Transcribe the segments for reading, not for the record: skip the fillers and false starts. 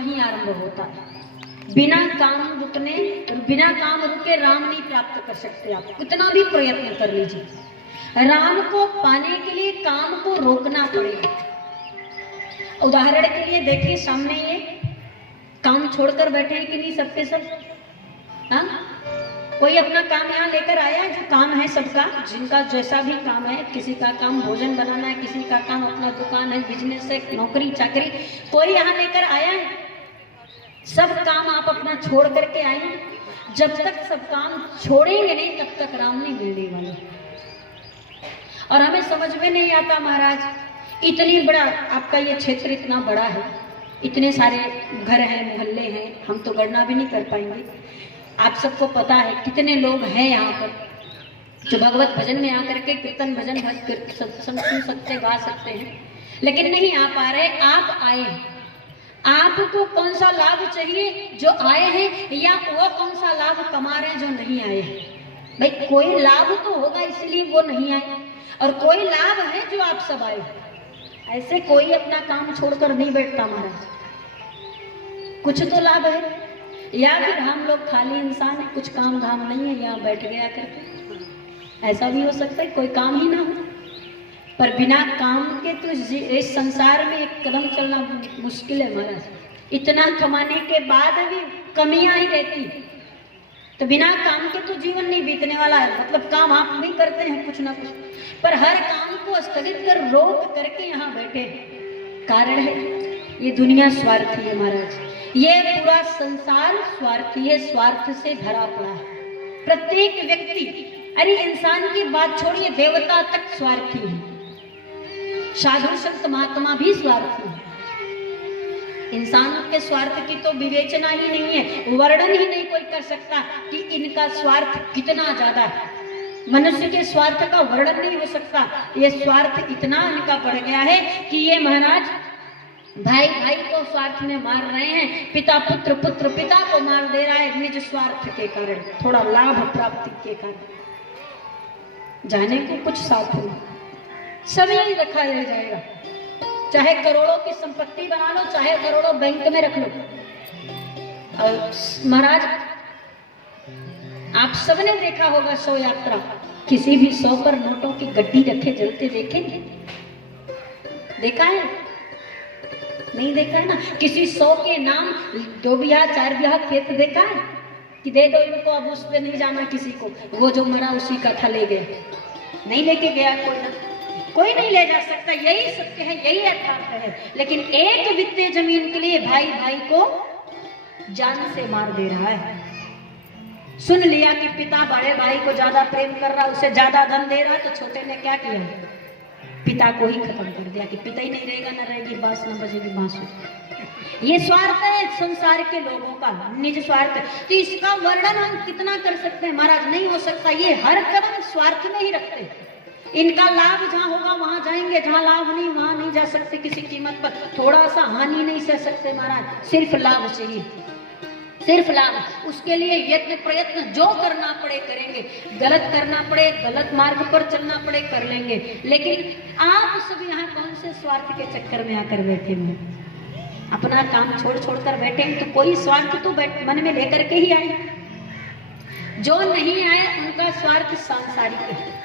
वहीं आरंभ होता है। बिना काम रुके राम नहीं प्राप्त कर सकते। आप कितना भी प्रयत्न कर लीजिए, राम को पाने के लिए काम को रोकना पड़ेगा। उदाहरण के लिए देखिए, सामने ये काम छोड़कर बैठे हैं कि नहीं सबके सब? हाँ, कोई अपना काम यहाँ लेकर आया है? जो काम है सबका, जिनका जैसा भी काम है, किसी का काम भोजन बनाना है, किसी का काम अपना दुकान है, बिजनेस है, नौकरी चाकरी, कोई यहाँ लेकर आया है? सब काम आप अपना छोड़ करके आए। जब तक सब काम छोड़ेंगे नहीं तब तक राम नहीं मिलने वाले। और हमें समझ में नहीं आता महाराज, इतनी बड़ा आपका ये क्षेत्र इतना बड़ा है, इतने सारे घर हैं, मोहल्ले हैं, हम तो गणना भी नहीं कर पाएंगे। आप सबको पता है कितने लोग हैं यहाँ पर जो भगवत भजन में आकर के कीर्तन भजन सत्संग सुन सकते, गा सकते हैं, लेकिन नहीं आ पा रहे। आप आए हैं, आपको कौन सा लाभ चाहिए? जो आए हैं, या वो कौन सा लाभ कमा रहे हैं जो नहीं आए हैं? भाई कोई लाभ तो होगा इसलिए वो नहीं आए, और कोई लाभ है जो आप सब आए। ऐसे कोई अपना काम छोड़कर नहीं बैठता महाराज, कुछ तो लाभ है। या फिर हम लोग खाली इंसान है, कुछ काम धाम नहीं है, यहाँ बैठ गया करके, ऐसा भी हो सकता है, कोई काम ही ना हो। पर बिना काम के तो इस संसार में एक कदम चलना मुश्किल है महाराज। इतना कमाने के बाद भी कमियां ही रहती, तो बिना काम के तो जीवन नहीं बीतने वाला है। मतलब काम आप भी करते हैं कुछ ना कुछ, पर हर काम को स्थगित कर रोक करके यहाँ बैठे। कारण है ये दुनिया स्वार्थी है महाराज, ये पूरा संसार स्वार्थी है, स्वार्थ से भरा पड़ा है। प्रत्येक व्यक्ति, अरे इंसान की बात छोड़िए, देवता तक स्वार्थी है, साधु संत महात्मा भी स्वार्थी है। इंसान के स्वार्थ की तो विवेचना ही नहीं है, वर्णन ही नहीं कोई कर सकता कि इनका स्वार्थ कितना ज्यादा है। मनुष्य के स्वार्थ का वर्णन नहीं हो सकता। ये स्वार्थ इतना इनका बढ़ गया है कि ये महाराज भाई भाई को स्वार्थ में मार रहे हैं, पिता पुत्र, पुत्र पिता को मार दे रहा है निज स्वार्थ के कारण, थोड़ा लाभ प्राप्ति के कारण। जाने को कुछ साथ नहीं, सब यही रखा रह जाएगा। चाहे करोड़ों की संपत्ति बना लो, चाहे करोड़ों बैंक में रख लो। और महाराज आप सबने देखा होगा 100 यात्रा, किसी भी 100 पर नोटों की गड्डी रखे जलते देखेंगे? देखा है? नहीं देखा है ना। किसी 100 के नाम 2 बिघा 4 बिघा खेत देखा है कि दे दो इनको, अब उस पे नहीं जाना किसी को, वो जो मरा उसी का था ले गया? नहीं लेके गया कोई ना, कोई नहीं ले जा सकता। यही सत्य है, यही यथार्थ है। लेकिन एक वित्तीय जमीन के लिए भाई भाई को जान से मार दे रहा है। सुन लिया कि पिता बड़े भाई को ज्यादा प्रेम कर रहा, उसे ज्यादा धन दे रहा है, तो छोटे ने क्या किया? पिता को ही खत्म कर दिया कि पिता ही नहीं रहेगा, न रहेगी बांस, न बजेगी बांसुरी। ये स्वार्थ है संसार के लोगों का, निज स्वार्थ। तो इसका वर्णन हम कितना कर सकते हैं महाराज? नहीं हो सकता। ये हर कदम स्वार्थ में ही रखते हैं। इनका लाभ जहाँ होगा वहां जाएंगे, जहाँ लाभ नहीं वहां नहीं जा सकते किसी कीमत पर। थोड़ा सा हानि नहीं सह सकते महाराज, सिर्फ लाभ चाहिए, सिर्फ लाभ। उसके लिए यत्न प्रयत्न जो करना पड़े करेंगे, गलत करना पड़े, गलत मार्ग पर चलना पड़े कर लेंगे। लेकिन आप सब यहाँ कौन से स्वार्थ के चक्कर में आकर बैठे हुए? अपना काम छोड़ छोड़ कर बैठे हैं, तो कोई स्वार्थ तो मन में लेकर के ही आए। जो नहीं आए उनका स्वार्थ सांसारिक है।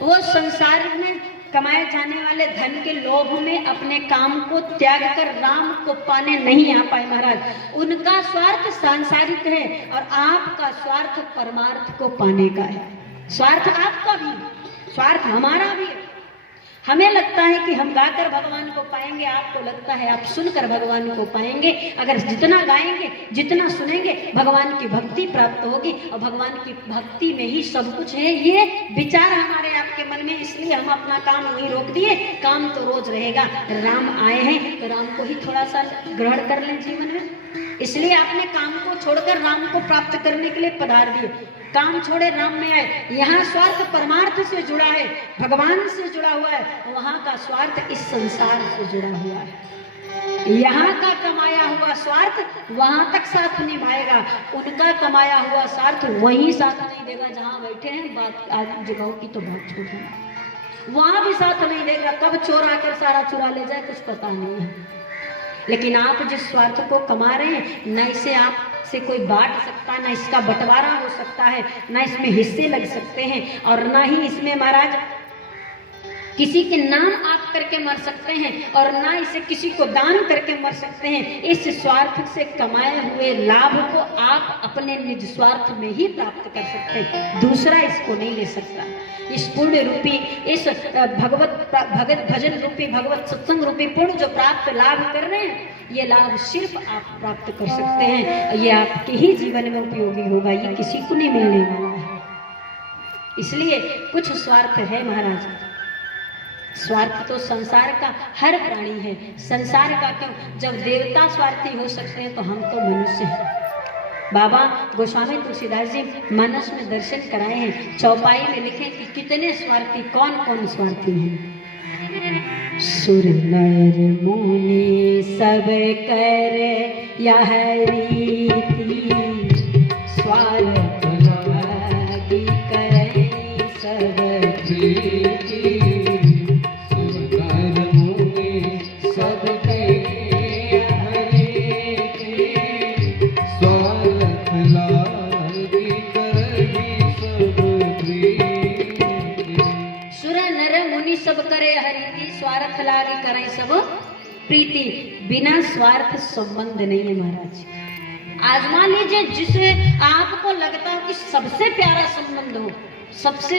वो संसार में कमाए जाने वाले धन के लोभ में अपने काम को त्याग कर राम को पाने नहीं आ पाए महाराज। उनका स्वार्थ सांसारिक है और आपका स्वार्थ परमार्थ को पाने का है। स्वार्थ आपका भी, स्वार्थ हमारा भी है। हमें लगता है कि हम गाकर भगवान को पाएंगे, आपको लगता है आप सुनकर भगवान को पाएंगे। अगर जितना गाएंगे, जितना सुनेंगे, भगवान की भक्ति प्राप्त होगी, और भगवान की भक्ति में ही सब कुछ है। ये विचार हमारे आपके मन में, इसलिए हम अपना काम नहीं रोक दिए। काम तो रोज रहेगा। राम आए हैं तो राम को ही थोड़ा सा ग्रहण कर लें जीवन में। इसलिए आपने काम को छोड़कर राम को प्राप्त करने के लिए पधार दिए। काम छोड़े राम में आए। यहाँ स्वार्थ परमार्थ से जुड़ा है, भगवान से जुड़ा हुआ है। वहाँ का स्वार्थ इस संसार से जुड़ा हुआ है। यहाँ का कमाया हुआ स्वार्थ वहाँ तक साथ निभाएगा, उनका कमाया हुआ स्वार्थ वही साथ नहीं देगा। जहाँ बैठे हैं बात आज जगहों की तो बात छोड़ देना, वहाँ भी साथ नहीं देगा। कब चोर आकर सारा चुरा ले जाए कुछ पता नहीं है। लेकिन आप जिस स्वार्थ को कमा रहे हैं, न इसे आप से कोई बांट सकता, ना इसका बंटवारा हो सकता है, ना इसमें हिस्से लग सकते हैं, और ना ही इसमें महाराज किसी के नाम आप करके मर सकते हैं, और ना इसे किसी को दान करके मर सकते हैं। इस स्वार्थ से कमाए हुए लाभ को आप अपने निज स्वार्थ में ही प्राप्त कर सकते हैं, दूसरा इसको नहीं ले सकता। इस पुण्य रूपी, इस भगवत भजन रूपी, भगवत सत्संग रूपी पुण्य जो प्राप्त लाभ कर रहे हैं, ये लाभ सिर्फ आप प्राप्त कर सकते हैं। ये आपके ही जीवन में उपयोगी होगा, ये किसी को नहीं मिलने वाला है। इसलिए कुछ स्वार्थ है महाराज, स्वार्थ तो संसार का हर प्राणी है। संसार का क्यों, जब देवता स्वार्थी हो सकते हैं तो हम तो मनुष्य हैं। बाबा गोस्वामी तुलसीदास जी मानस में दर्शन कराए हैं, चौपाई में लिखे कि कितने स्वार्थी, कौन कौन स्वार्थी हैं। सुर नर मुनि सब कर यह रीति, स्वार्थ लागी करे सब प्रीति। सब करे हरिति, स्वार्थ लागे करे सब प्रीति। बिना स्वार्थ संबंध नहीं है महाराज। आजमा लीजिए, जिसे आपको लगता हो कि सबसे प्यारा संबंध हो, सबसे